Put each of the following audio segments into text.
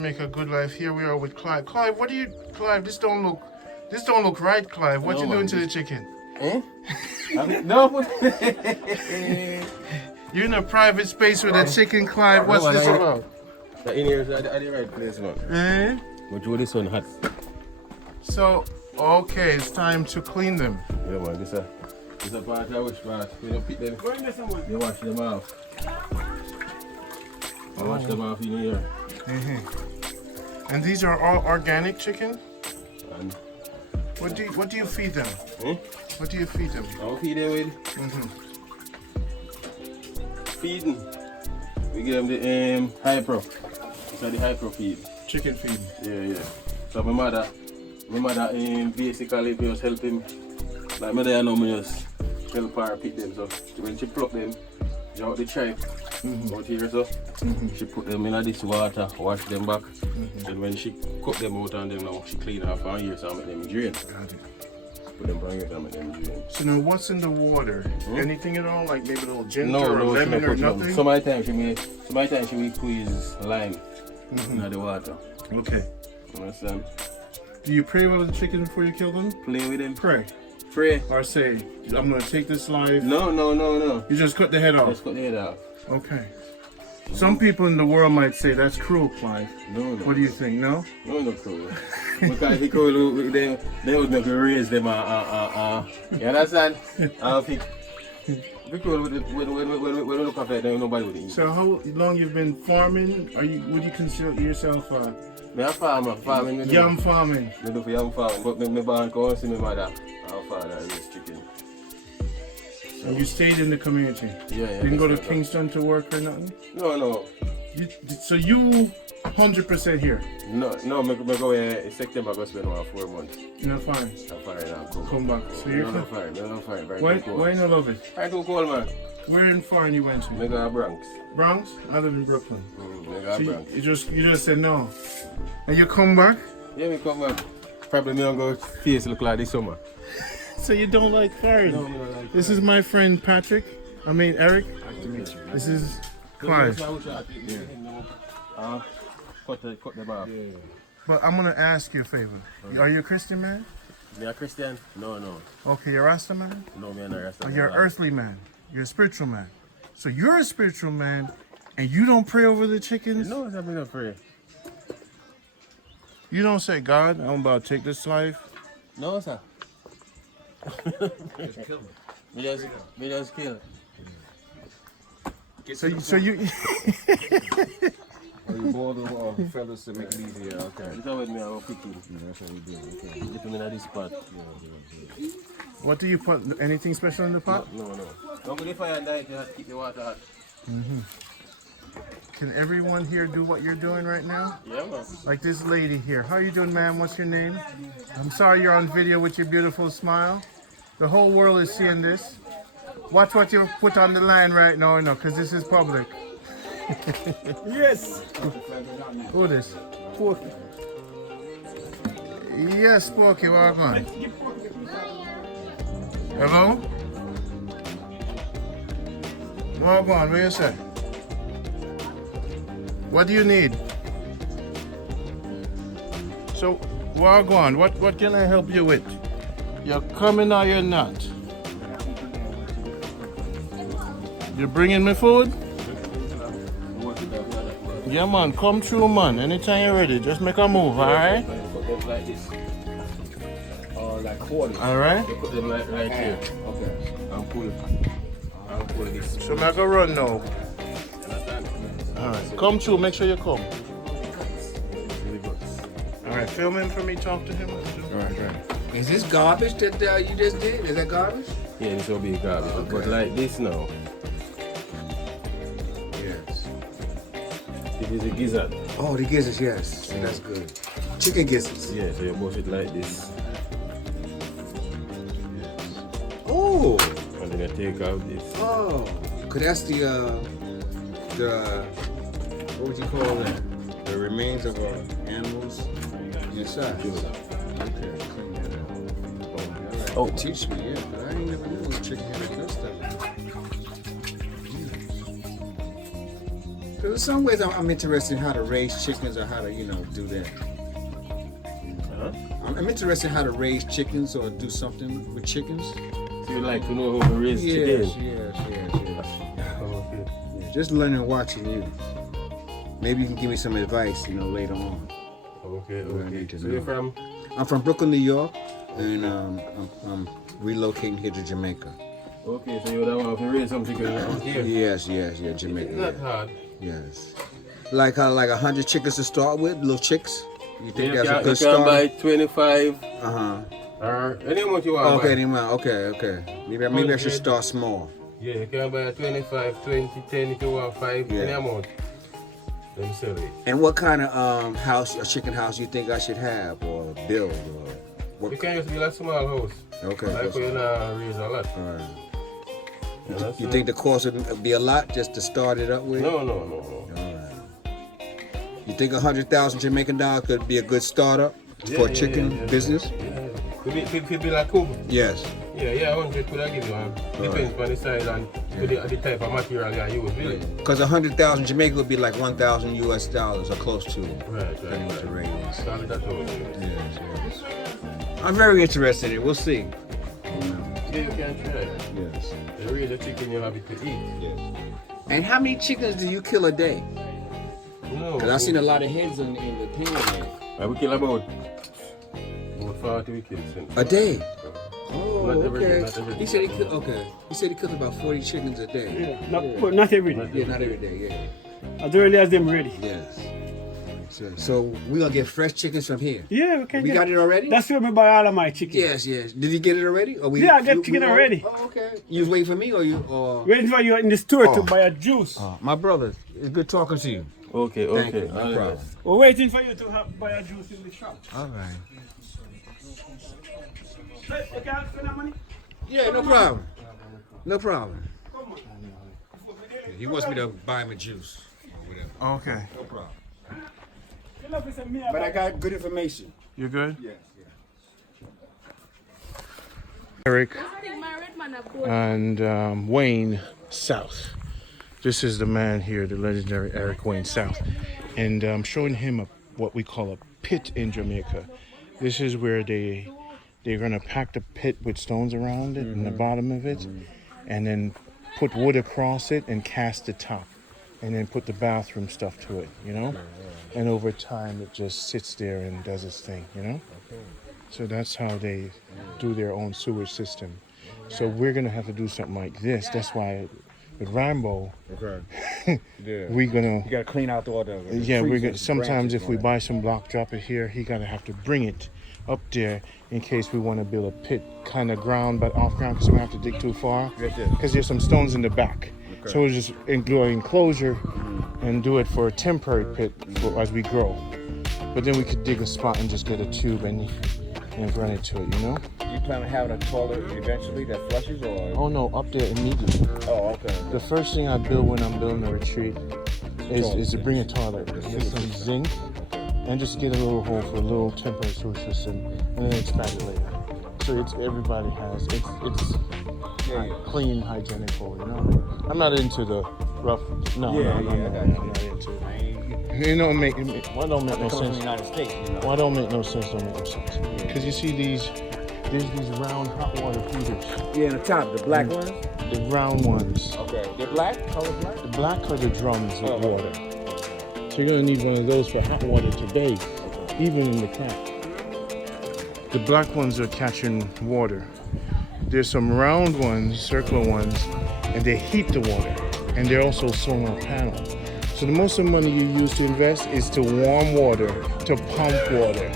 Jamaica Good Life. Here we are with Clive. Clive, Clive, this don't look right, Clive. What you doing to the chicken? Eh? No. You're in a private space with a chicken, Clive. What's this about? The in here is at the right place, man. Eh? But you this one hot. So, okay, it's time to clean them. Yeah, man. This a part of which part. You don't pick them. You wash them off. I wash them off in here. And these are all organic chicken? And What do you feed them? What do you feed them? I'll feed them with feeding. We give them the high pro. It's the high pro feed. Chicken feed. Yeah. So my mother basically just help him. Like my dad know me just help her pick them. So when she pluck them, she out the tripe out here so. She put them in this water, wash them back. Then when she cut them out and them now, she clean off on here so I make them drain. Got it. Put them on here so I make them drain. So now what's in the water? Anything at all? Like maybe a little ginger No, or lemon or nothing? Some of the time she will squeeze lime in the water. Okay. You understand? Do you pray over the chicken before you kill them? Play with them. Pray. Pray. Or say, I'm going to take this life. No. You just cut the head off? Just cut the head off. Okay. Some people in the world might say that's cruel, Clive. No. What do you think? No? No cruel. Because he cruel, they would not raise them. You understand? I think. Be cruel when we look after them, nobody would eat. So how long you've been farming? Would you consider yourself I'm a farming. yam farming? I do for yam farming, but my barn come see my mother. Our father is chicken. And you stayed in the community? Yeah. You didn't go to Kingston to work or nothing? No. So you 100% here? No, I go in September, I go spend about 4 months. You're not fine? I'm fine now. Come back. So you're not fine. Very Why cold. you not love it? I too cold, man. Where in foreign you went to? I go to Bronx. Bronx? I live in Brooklyn. I go to Bronx. You just said no. And you come back? Yeah, we come back. Probably me and go face look like this summer. So you don't like foreign? No, I don't like This is my friend Eric. Nice to meet you. This is Clive. Cut them off. Yeah. But I'm gonna ask you a favor. Are you a Christian man? Me a Christian? No. Okay, you're a Rasta man? No, me a Rasta. Or you're an earthly man? You're a spiritual man. So you're a spiritual man and you don't pray over the chickens? No, I'm not pray. You don't say, God, I'm about to take this life? No, sir. Just kill Me just kill. So you Are you boiled or fellas to make it easier? Okay. You come with me, I'll pick you. Yeah, that's what we do. Okay. Get them in this pot. What do you put? Anything special in the pot? No. Don't go to fire and die, you have to keep the water hot. Can everyone here do what you're doing right now? Yeah, man. Like this lady here. How you doing, ma'am? What's your name? I'm sorry you're on video with your beautiful smile. The whole world is seeing this. Watch what you put on the line right now, because this is public. Yes. Who this? Porky. Yes, Porky, welcome. Hello? Welcome, what you say? What do you need? So, Wagwan, what can I help you with? You're coming or you're not? You bringing me food? Yeah, man, come through, man. Anytime you're ready, just make a move, alright? Put them like this. Or like quarters. Alright? You put them like right here. Okay. I'll pull this. So make a run now. Alright, come through, make sure you come. Alright, film him for me, talk to him. Right. Is this garbage that you just did? Is that garbage? Yeah, this will be garbage. Okay. But like this now. Yes. It is a gizzard. Oh, the gizzards, yes. So that's good. Chicken gizzards. Yeah, so you wash it like this. Oh. And then you take out this. Oh. Cause that's the what would you call that? The remains of animals inside. Okay, clean that out. Oh. Teach me, yeah. But I ain't never knew chicken had a good stuff. There's some ways I'm interested in how to raise chickens or how to, do that. I'm interested in how to raise chickens or do something with chickens. So you like to know how to raise chickens? Yes. Okay. Yeah, just learning and watching you. Maybe you can give me some advice, later on. Okay. need to So know. you're from? I'm from Brooklyn, New York, and I'm relocating here to Jamaica. Okay, so you don't want to raise some chickens out here? Yes, Jamaica. It's not hard. Yes. Like 100 chickens to start with, little chicks. You think that's a good You can start? buy 25 Uh-huh. or any amount you want. Okay, okay. Maybe I should start small. Yeah, you can buy 25, 20, 10 if you want 5, any amount. Then sell it. And what kind of house, a chicken house, you think I should have or build? Or what? You can just build a small house. Okay. Like you not raise a lot. All right. Yeah, You think the cost would be a lot just to start it up with? No. All right. You think 100,000 Jamaican dollars could be a good startup for a chicken business? Yeah. Could be like cool. Yes. Yeah, 100 could I give you. Depends on the size and the type of material you use, really. Because 100,000 Jamaica would be like 1,000 US dollars or close to it. Right. To raise. Solid that over. Yes. I'm very interested in it. We'll see. Yeah, you can try. Yes. The real chicken you have it to eat. Yes. And how many chickens do you kill a day? No. Because I've seen a lot of heads in the pen. We kill about 40 we kill. A day? Oh, Not okay. He said he killed about 40 chickens a day. Yeah, not every day. Yeah, not every day, yeah. As early as them ready. Yes. So we're going to get fresh chickens from here? Yeah, we can We get got it already? That's where we buy all of my chicken. Yes. Did you get it already? Or Yeah, I get chicken already. Oh, okay. You was waiting for me or? Waiting for you in the store to Oh. buy a juice. My brother, it's good talking to you. Okay. Thank you. No problem. We're waiting for you to buy a juice in the shop. All right. Hey, you can't spend that money? Yeah, no problem. No problem. Come on. He wants me to buy him a juice or whatever. Okay. No problem. You know, it's a me But I got good information. You're good? Yes. Eric and Wayne South. This is the man here, the legendary Eric Wayne South. And I'm showing him what we call a pit in Jamaica. This is where they're going to pack the pit with stones around it in the bottom of it, and then put wood across it and cast the top, and then put the bathroom stuff to it, And over time it just sits there and does its thing, So that's how they do their own sewage system. So we're gonna have to do something like this. That's why with Rambo, we're gonna. You gotta clean out all the We're gonna. Sometimes if we buy some block, drop it here. He gotta have to bring it up there in case we want to build a pit, kind of ground but off ground, because we don't have to dig too far. Because there's some stones in the back. So we'll just do an enclosure and do it for a temporary pit as we grow. But then we could dig a spot and just get a tube and run it to it, You plan on having a toilet eventually that flushes or? Oh no, up there immediately. Oh, okay. The first thing I build when I'm building a retreat is to bring a toilet, get some zinc, and just get a little hole for a little temporary sewer system, and then expand it later. So everybody has it's clean, hygienic hole, I'm not into the rough. No, I'm not into it. Why don't make no sense? United States, Why don't make no sense? Don't make no sense. Because you see there's these round hot water heaters. Yeah, in the top, the black ones? The round ones. Okay. They're black? Color black? The black are the drums with water. So you're gonna need one of those for hot water to bathe, even in the camp. The black ones are catching water. There's some round ones, circular ones, and they heat the water. And they're also solar panel. So the most of the money you use to invest is to warm water, to pump water.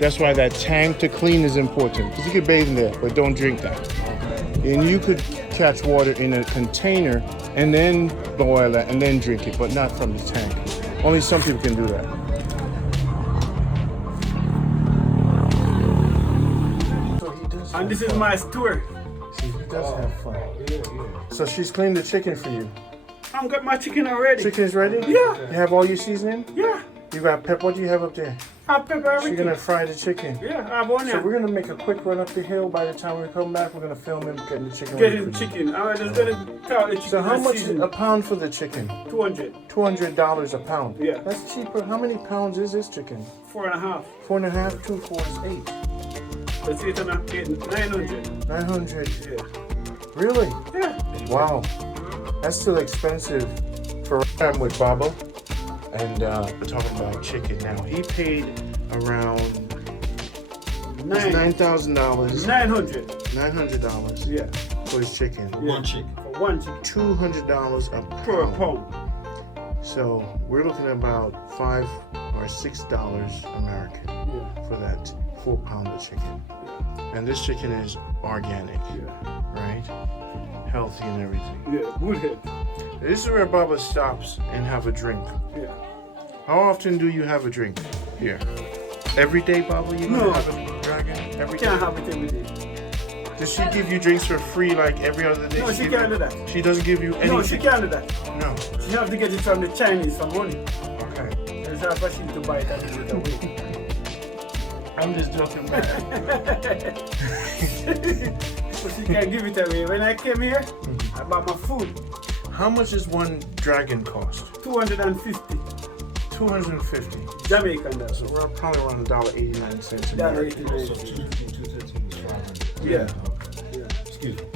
That's why that tank to clean is important. Because you can bathe in there, but don't drink that. And you could catch water in a container and then boil it and then drink it, but not from the tank. Only some people can do that. And this is my store. See, he does have fun. So she's cleaned the chicken for you. I've got my chicken already. Chicken's ready? Yeah. You have all your seasoning? Yeah. You got pepper. What do you have up there? I pepper You're everything. gonna fry the chicken. Yeah, I have one So here. we're gonna make a quick run up the hill. By the time we come back, we're gonna film him getting the chicken. Get ready him for you. chicken. I'm just gonna count the chicken. So how and much season. a pound for the chicken? 200. $200 a pound. Yeah. That's cheaper. How many pounds is this chicken? 4.5. 4.5, 2, 4 is 8. That's 900. 900. Yeah. Really? Yeah. Wow. That's still expensive for I'm with Baba. And we're talking about chicken now. He paid around $9,000. 900. $900 Yeah. for his chicken. One chicken. For one chicken. $200 a Per pound. pound. So we're looking at about $5 or $6 American Yeah. for that 4 pound of chicken. And this chicken is organic, Yeah. right? Healthy and everything. Yeah. Good head. This is where Baba stops and have a drink. Yeah. How often do you have a drink here? Every day, Baba, you No. have a dragon? Every day? Can't have it every day. Does she give you drinks for free like every other day? No, she give can't you- do that. She doesn't give you anything? No, she can't do that. No. She have to get it from the Chinese for money. Okay. It's hard for she to buy it and give it away. I'm just joking, man. So she can't give it away. When I came here, I bought my food. How much does one dragon cost? 250 $250. Jamaican dollars. So we're probably around $1.89 Dollar American. 89. So 250, 213 is 500. Yeah. Okay. Excuse me.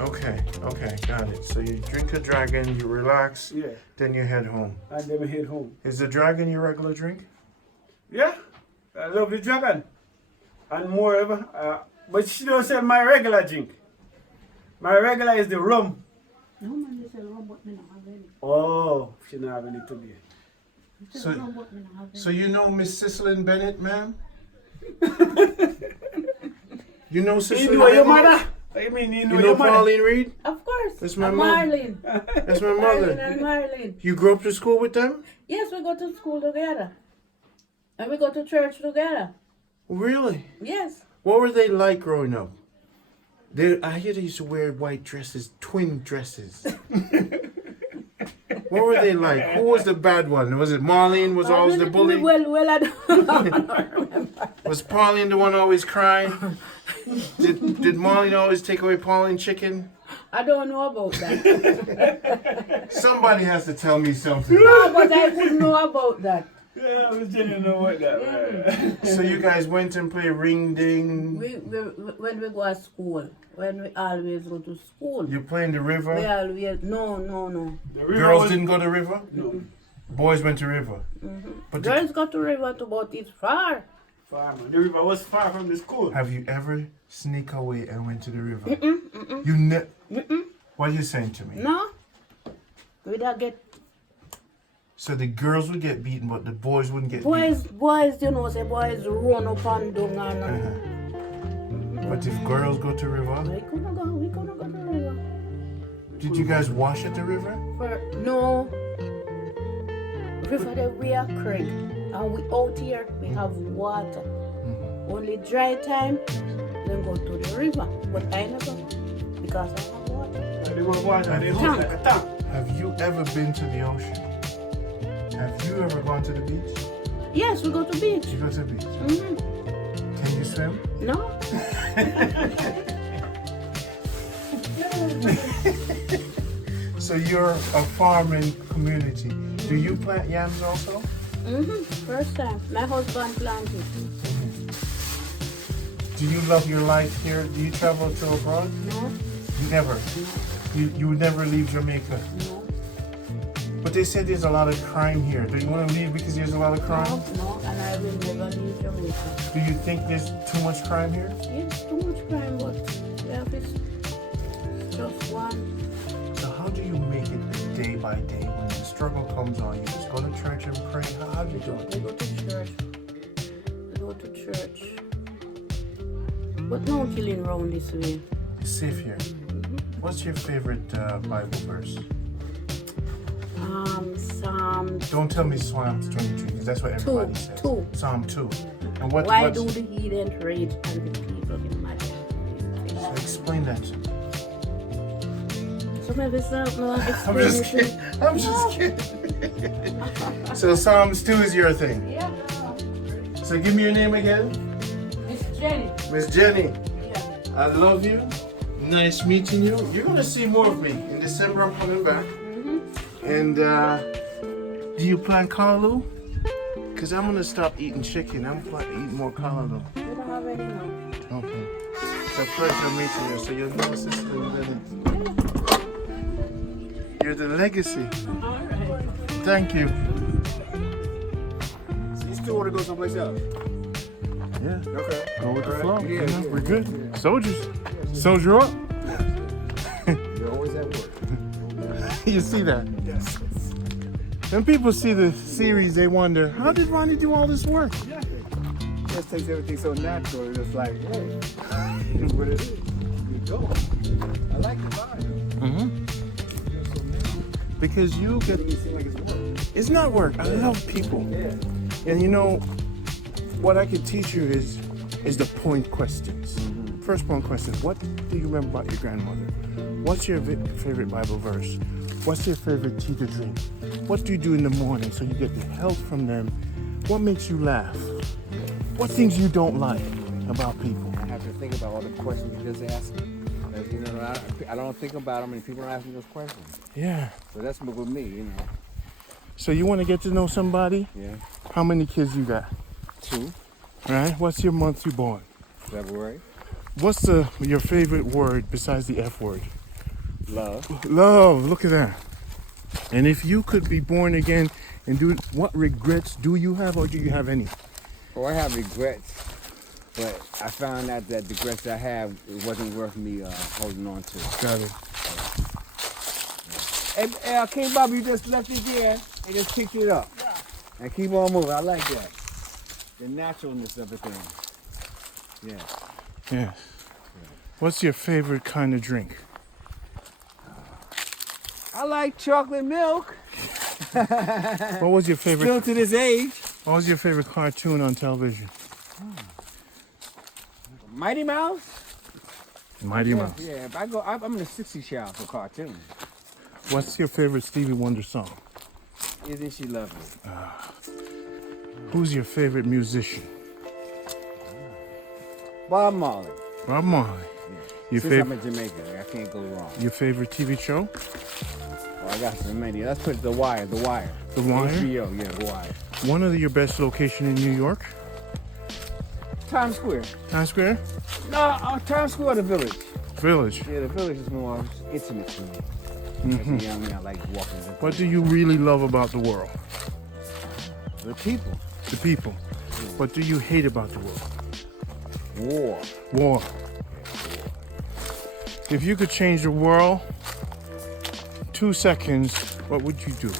Okay, got it. So you drink a dragon, you relax, Yeah. then you head home. And then we head home. Is the dragon your regular drink? Yeah. I love the dragon. And moreover, but she don't sell my regular drink. My regular is the rum. No man, you sell rum, but me not have any. Oh, she not having it today. You sell So- rum, but me not have any. So you know Miss Cicely Bennett, ma'am? You know You Cicely know your Bennett? mother? I mean, you know You your know mother? Pauline Reed? Of course. That's my and mom. Marlene. That's my Marlene mother. and Marlene. You grew up to school with them? Yes, we go to school together. And we go to church together. Really? Yes. What were they like growing up? I hear they used to wear white dresses, twin dresses. What were they like? Who was the bad one? Was it Marlene was always the bully? Well, I don't Was Pauline the one always crying? Did Marlene always take away Pauline's chicken? I don't know about that. Somebody has to tell me something. No, but I wouldn't know about that. Yeah, I was didn't know what that was. So you guys went and played ring ding. When we go to school, when we always go to school, You play in the we river. always, no. The river Girls was- didn't go to river. No. Boys went to river. But the- Girls go to river to but it's far. Far, man. The river was far from the school. have you ever sneak away and went to the river? You What are you saying to me? No. We don't get So the girls would get beaten, but the boys wouldn't get beaten. boys, you know, say boys run up and down and But if girls go to river, we couldn't go to the river. did you guys wash at the river? No. River that we are creek. And we out here we have water. Only dry time, then go to the river. But I never because I have water. They were water. They hold like a tank. Have you ever been to the ocean? Have you ever gone to the beach? Yes, we go to beach. You go to the beach. Can you swim? No? So you're a farming community. Do you plant yams also? First time. My husband planted. Do you love your life here? Do you travel to abroad? No? Never. You would never leave Jamaica. No. But they said there's a lot of crime here. Do you want to leave because there's a lot of crime? No, and I will never leave Jamaica. Do you think there's too much crime here? Yes, too much crime, but yeah, it's just one. So how do you make it day by day when the struggle comes on? You just go to church and pray. How do you do it? We go to church. We go to church. But no killing around this way. It's safe here. What's your favorite Bible verse? Psalms Don't tell me Psalms 23 because that's what everybody says. 2. Psalm 2. And what? Why what's- do the heathen rage and the people imagine? So explain that to me. So maybe something like I'm just kidding. I'm just kidding. So Psalms 2 is your thing. Yeah. So give me your name again. It's Jenny. Miss Jenny. Yeah. I love you. Nice meeting you. You're gonna see more of me. In December I'm coming back. And do you plan callaloo? Cause I'm gonna stop eating chicken. I'm gonna eat more callaloo. We don't have any now. Okay. It's a pleasure meeting you. So you're no sister Bennett. You're the legacy. Alright. Thank you. So you still want to go someplace else? Yeah. Okay. Go with the All flow. right. You know, Yeah. we're good. Soldiers. Soldier up. You're always at work. You see that? Yes. When people see the series, they wonder, how did Ronnie do all this work? Just takes everything so natural. It's just like, hey, here's what it is. You go. I like the vibe. Mm-hmm. Because you get, It seems like it's work. it's not work. I love people. Yeah. And you know, what I can teach you is the point questions. First point question, what do you remember about your grandmother? What's your favorite Bible verse? What's your favorite tea to drink? What do you do in the morning so you get the help from them? What makes you laugh? What things you don't like about people? I have to think about all the questions you just asked me. As you know, I don't think about them, and people don't ask me those questions. Yeah. So that's with me, you know. So you want to get to know somebody? Yeah. How many kids you got? 2, Right? What's your month you born? February. What's your favorite word besides the F word? Love. Love. Look at that. And if you could be born again and do, what regrets do you have, or do you have any? Oh, I have regrets, but I found out that the regrets I have, it wasn't worth me holding on to. Got it. Hey, King Bobby, you just left it there and just picked it up. And keep on moving. I like that. The naturalness of the thing. Yeah. Yeah. What's your favorite kind of drink? I like chocolate milk. What was your favorite? Still to this age. What was your favorite cartoon on television? Mighty Mouse. Mighty Mouse. Yeah, I'm in the 60s child for cartoons. What's your favorite Stevie Wonder song? Isn't she lovely? Who's your favorite musician? Bob Marley. Bob Marley. Your Since I'm favorite? in Jamaica, I can't go wrong. Your favorite TV show? Oh, I got so many. Let's put The Wire. The Wire. The Wire? HBO, yeah, The Wire. One of your best location in New York? Times Square. Times Square? No, Times Square, the Village. Village. Yeah, the Village is more intimate to me. As a young man, I like walking with What do you really love about the world? the people. The people. What do you hate about the world? War. War. If you could change the world, 2 seconds, what would you do?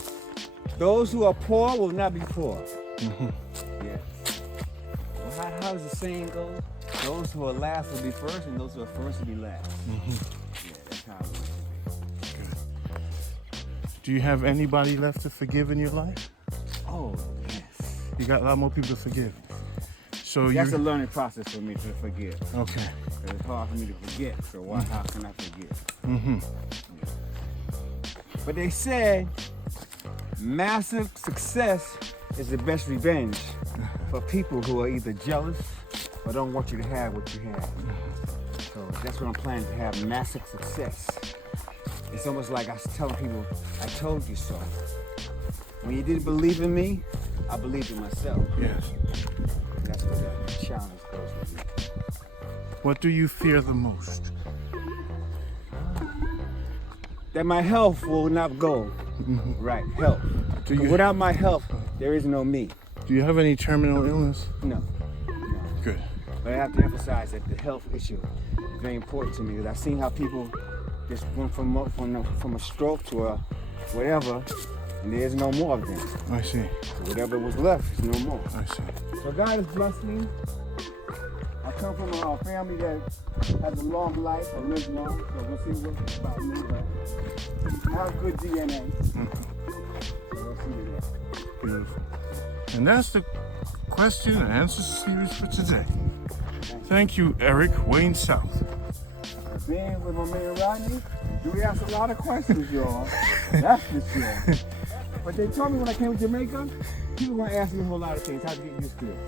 Those who are poor will not be poor. Yeah. Well, how does the saying go? Those who are last will be first, and those who are first will be last. Yeah, that's how it is. Do you have anybody left to forgive in your life? Oh, yes. You got a lot more people to forgive. So That's a you learning process for me to forgive. okay? 'Cause it's hard for me to forget, so how can I forgive? But they said massive success is the best revenge for people who are either jealous or don't want you to have what you have. So that's what I'm planning to have, massive success. It's almost like I was telling people, I told you so. When you didn't believe in me, I believed in myself. Yes. That's what the challenge goes with me. What do you fear the most? That my health will not go. Right, health. Do you Without my health, there is no me. do you have any terminal illness? No. Good. But I have to emphasize that the health issue is very important to me, because I've seen how people just went from a stroke to a whatever, and there's no more of them. I see. So whatever was left is no more. I see. So God has blessed me. I come from a family that has a long life, or lives long, so we'll see what's about me, but I have good DNA. So we'll see that. Beautiful. And that's the question and answer series for today. Thank you, Eric Wayne South. being with my man Rodney, we asked a lot of questions, y'all. That's for sure. But they told me when I came to Jamaica, people were going to ask me a whole lot of things, how to get used to it.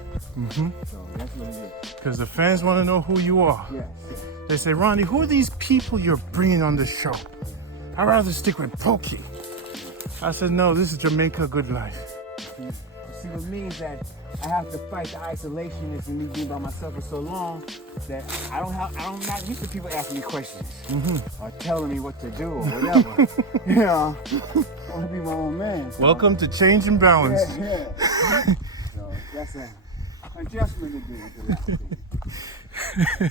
So that's what it is. Because the fans want to know who you are. Yes. They say, Ronnie, who are these people you're bringing on the show? I'd rather stick with Pokey. I said, no, this is Jamaica Good Life. See, what means that I have to fight the isolationists and me being by myself for so long that I'm not used to people asking me questions or telling me what to do or whatever. You know, I want to be my own man. So. Welcome to Change and Balance. Yeah. So that's an adjustment to do with the thing.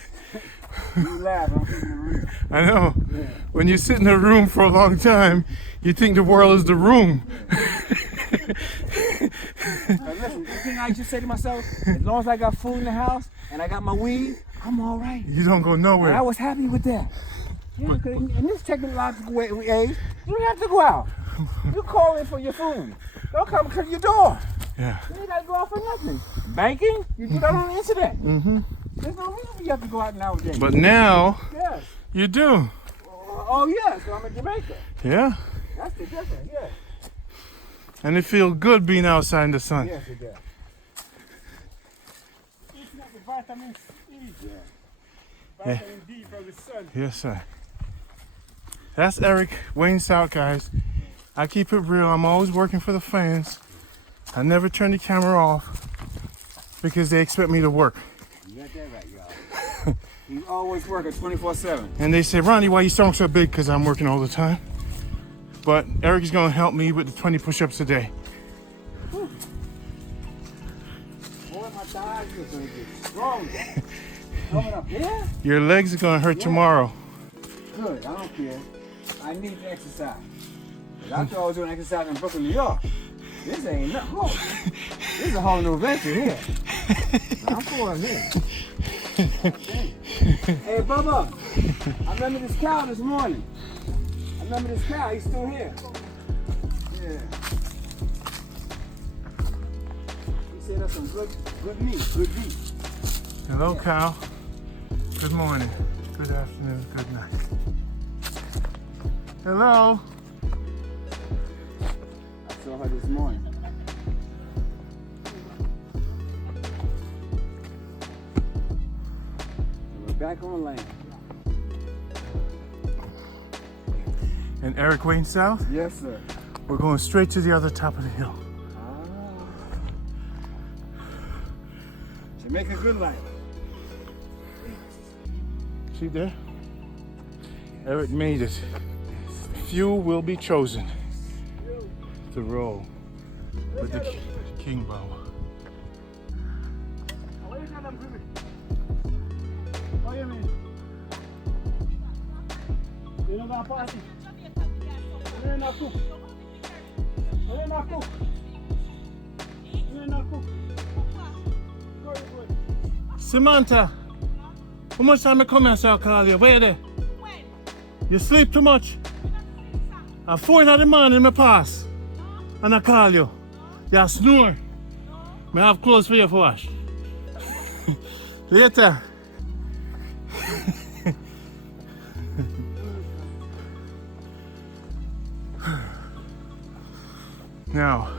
You laugh, I'm thinking the real. I know. Yeah. When you sit in a room for a long time, you think the world is the room. Listen, the thing I used to say to myself, as long as I got food in the house and I got my weed, I'm all right. You don't go And I nowhere. was happy with that. Yeah, because in this technological age, you don't have to go out. You call in for your food. They'll come to your door. Yeah. You ain't got to go out for nothing. Banking, you do that on the internet. There's no reason for you have to go out nowadays. But now, Yes. you do. Oh, yeah, so I'm in Jamaica. Yeah. That's the difference, yeah. And it feels good being outside in the sun. Yes, it does. It's not the vitamin C. Yeah. Vitamin D from the sun. Yes, sir. That's Eric Wayne South, guys. I keep it real. I'm always working for the fans. I never turn the camera off because they expect me to work. You got that right, y'all. He's always working 24/7. And they say, Ronnie, why you sound so big? Because I'm working all the time. But Eric is going to help me with the 20 push-ups a day. Boy, my thighs are going to get strong. Coming up here? Your legs are going to hurt tomorrow. Good, I don't care. I need to exercise. I thought I was doing exercise in Brooklyn, New York. This ain't nothing. Whoa. This is a whole new venture here. I'm for it here. Hey, Bubba, I remember this cow this morning. I remember this cow, he's still here. Yeah. He said that's some good meat, good beef. Hello, cow. Good morning. Good afternoon. Good night. Hello. I saw her this morning. And we're back on land. And Eric Wayne South, Yes, sir. we're going straight to the other top of the hill. Jamaica Good Life. See there? Eric made it. Few will be chosen to roll with the king bow. What you got them women? What you mean? You know that party? You not cook. You not cook. You not cook. Good. Samantha, how much time I come here, so I call you? Where you there? When? You sleep too much? At 4 in the morning, I pass. And I call you. You snore. I have clothes for you to wash. Later. Now,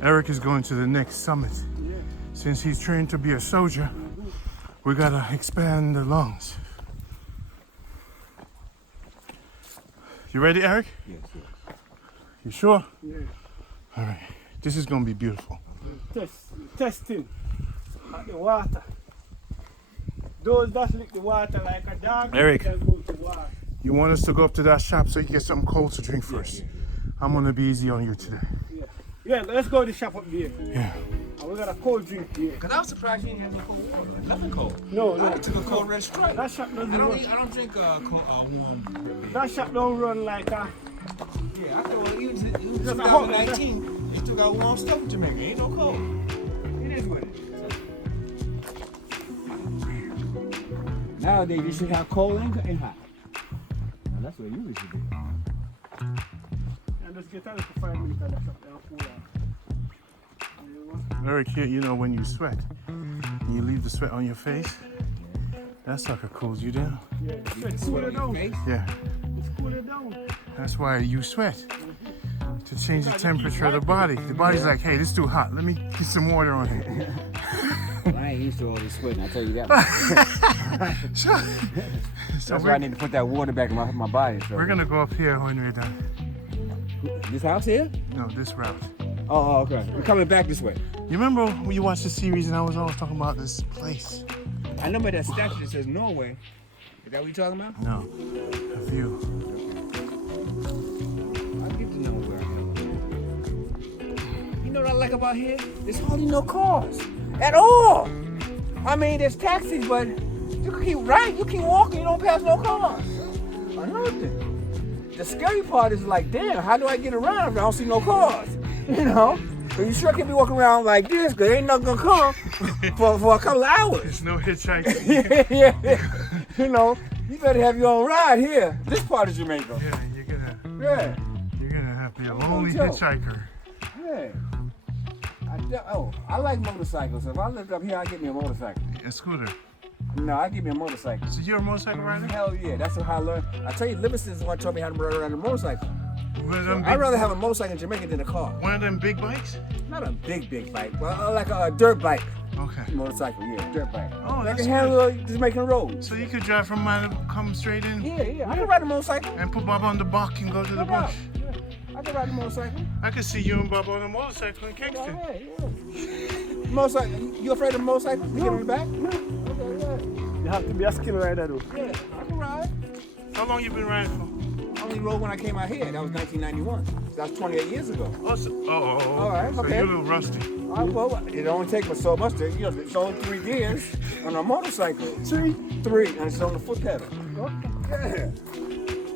Eric is going to the next summit. Since he's trained to be a soldier, we gotta expand the lungs. You ready, Eric? Yes, yes. You sure? Yeah. All right. This is gonna be beautiful. Testing at the water. Those that lick the water like a dog, Eric. can go to water. You want us to go up to that shop so you can get something cold to drink first? I'm gonna be easy on you today. Yeah, let's go to the shop up there. Yeah. And we got a cold drink here. Cause I was surprised you didn't have no cold water. Nothing cold. No. I took a cold red stripe. That shop doesn't I run. don't drink warm. That shop don't run like a. Yeah, I thought even in Just a hot 2019, they still got warm stuff in Jamaica. Ain't no cold. It is what it is. Nowadays, you should have cold and hot. Now, that's what you should do. And just get out for 5 minutes and that shop down cool off. Eric, here, you know, when you sweat, you leave the sweat on your face, That sucker cools you down. Yeah, sweat cool it down. Yeah. It's cool it down. That's why you sweat. To change the temperature of the body. The body's like, hey, this is too hot. Let me get some water on it. I ain't used to all this sweating, I tell you that. So That's why I need to put that water back in my body. So. we're gonna go up here when we're done. This house here? No, this route. Oh, okay. We're coming back this way. You remember when you watched the series and I was always talking about this place? I know about that statue that says Norway. Is that what you're talking about? No, a view. I'll get to know where I'm going. You know what I like about here? There's hardly no cars at all. I mean, there's taxis, but you can keep you keep walking, you don't pass no cars. Or nothing. The scary part is like, damn, how do I get around if I don't see no cars? You know? But you sure can't be walking around like this, because ain't nothing gonna come for a couple of hours. There's no hitchhiking. yeah. You know, you better have your own ride here. This part of Jamaica. Yeah, you're gonna have to be a lonely joke. hitchhiker. Yeah. I like motorcycles. If I lived up here, I'd get me a motorcycle. A scooter. No, I'd get me a motorcycle. So you're a motorcycle rider? Hell yeah, that's how I learned. I tell you, Livingston's the one who taught me how to ride around a motorcycle. One of them I'd big, rather have a motorcycle in Jamaica than a car. one of them big bikes? Not a big bike, but like a dirt bike. Okay. Motorcycle, yeah, dirt bike. Oh, That that's can handle Jamaican roads. So you could drive from mine and come straight in Yeah, I can ride a motorcycle. and put Bob on the back and go to the No doubt. bush. Yeah, I can ride a motorcycle. I could see you and Bob on a motorcycle in Kingston. Yeah. Motorcycle, you afraid of motorcycles? You get on the back? No. Okay, You have to be a skill rider though. yeah. I can ride. How long you been riding for? I only rode when I came out here. That was 1991. That was 28 years ago. Oh, All right, so okay. you're a little rusty. Well, it only takes me so much to, it's only 3 gears on a motorcycle. 3, and it's on the foot pedal. Yeah.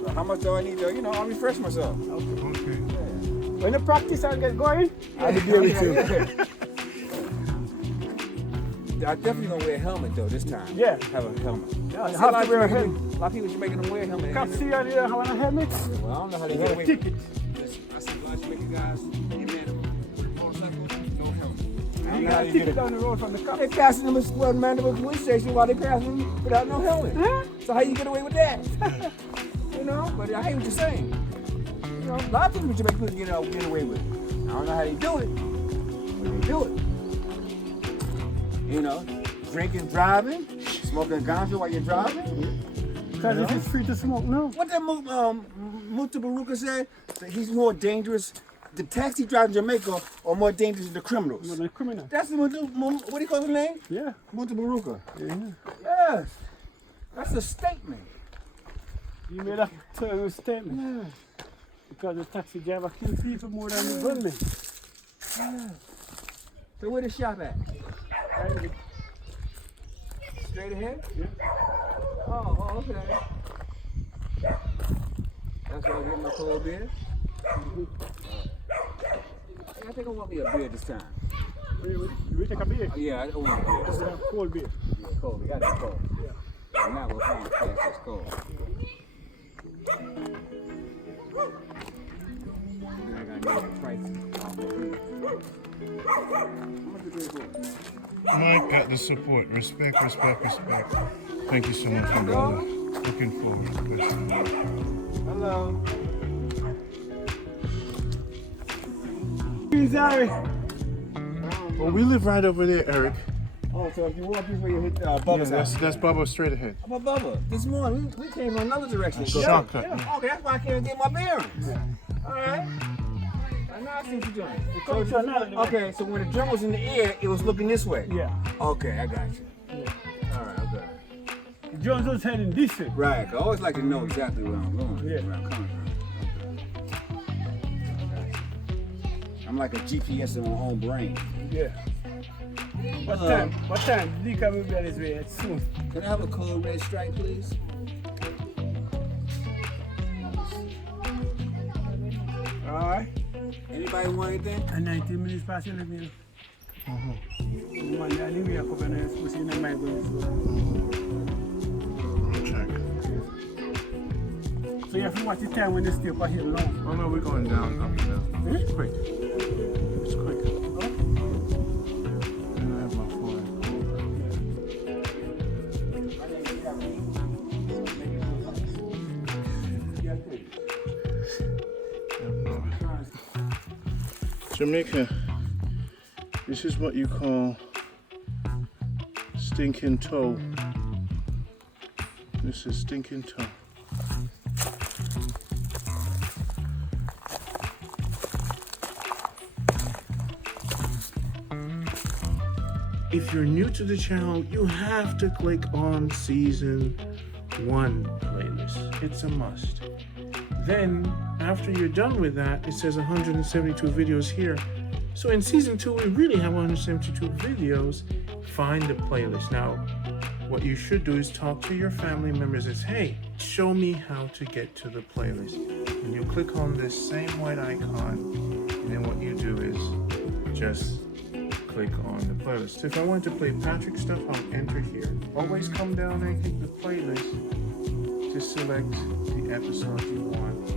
So how much do I need to, I'll refresh myself. Okay. When the practice I get going, I'll be there with you. I definitely gonna wear a helmet though this time. Yeah. Have a helmet. Yeah, you See, have to wear a A lot of people should make them wear a helmet. Can't see you there having a helmet. Well, I don't know how they You get got away a with ticket. it. I see a lot of Jamaican guys in motorcycle, no helmet. I don't You know how got a you ticket get it. down the road from the cop. They passing them at Mandeville police station while they passing them without no helmet. Huh? So how you get away with that? But I hate what you're saying. A lot of people in Jamaica couldn't get away with it. I don't know how they do it, but they do it. Drinking, driving, smoking ganja while you're driving. Because if it's free to smoke, no. What that Muta Baruka said? That he's more dangerous. The taxi drivers in Jamaica are more dangerous than the criminals. You're a criminal. That's what do you call his name? Yeah. Muta Baruka. Yeah. Yes. That's a statement. You made a terrible statement. Yeah. Because the taxi driver kills people more than the gunmen. Yeah. So where the shop at? Right? Straight ahead? Yeah. Oh, okay. That's where I get my cold beer. I think I want me a beer this time. You will take a beer. Oh, yeah, I want a beer. Just a cold beer. Yeah, cold. We got that cold. Yeah. I'm not gonna find a place that's cold. Then I gotta get the prices off of here. How much is this for? Mike got the support. Respect. Thank you so much, my brother. Looking forward to this. Hello. Sorry. Well, we live right over there, Eric. Oh, so if you walk this way, you hit Yeah, Bubba's house. that's Bubba straight ahead. How about Bubba? This morning, we came from another direction. A shortcut. Yeah. Okay, that's why I can't get my bearings. All right. Now I see what you're doing. Okay, so when the drum was in the air, it was looking this way. Yeah. Okay, I got you. Yeah. All right, okay. Jones was heading this way. Right, I always like to know exactly where I'm going. Yeah. Where I'm coming from. I'm like a GPS in my own brain. Yeah. What time? What time? Lika will be on his way soon. Can I have a cold red stripe, please? All right. Anybody want anything? And 19 minutes past 11. Man, anyway, I'm going to supposed to in my going. Check. So you have to watch the time when they stay up here long. Oh no, we're going down, up and down. It's quick. It's quick. And I have my phone. Jamaica, this is what you call stinking toe. This is stinking toe. If you're new to the channel, you have to click on season 1 playlist. It's a must. Then, after you're done with that, it says 172 videos here. So in season 2, we really have 172 videos. Find the playlist. Now, what you should do is talk to your family members and say, hey, show me how to get to the playlist. And you click on this same white icon, and then what you do is just click on the playlist. So if I want to play Patrick stuff, I'll enter here. Always come down and hit the playlist to select the episode you want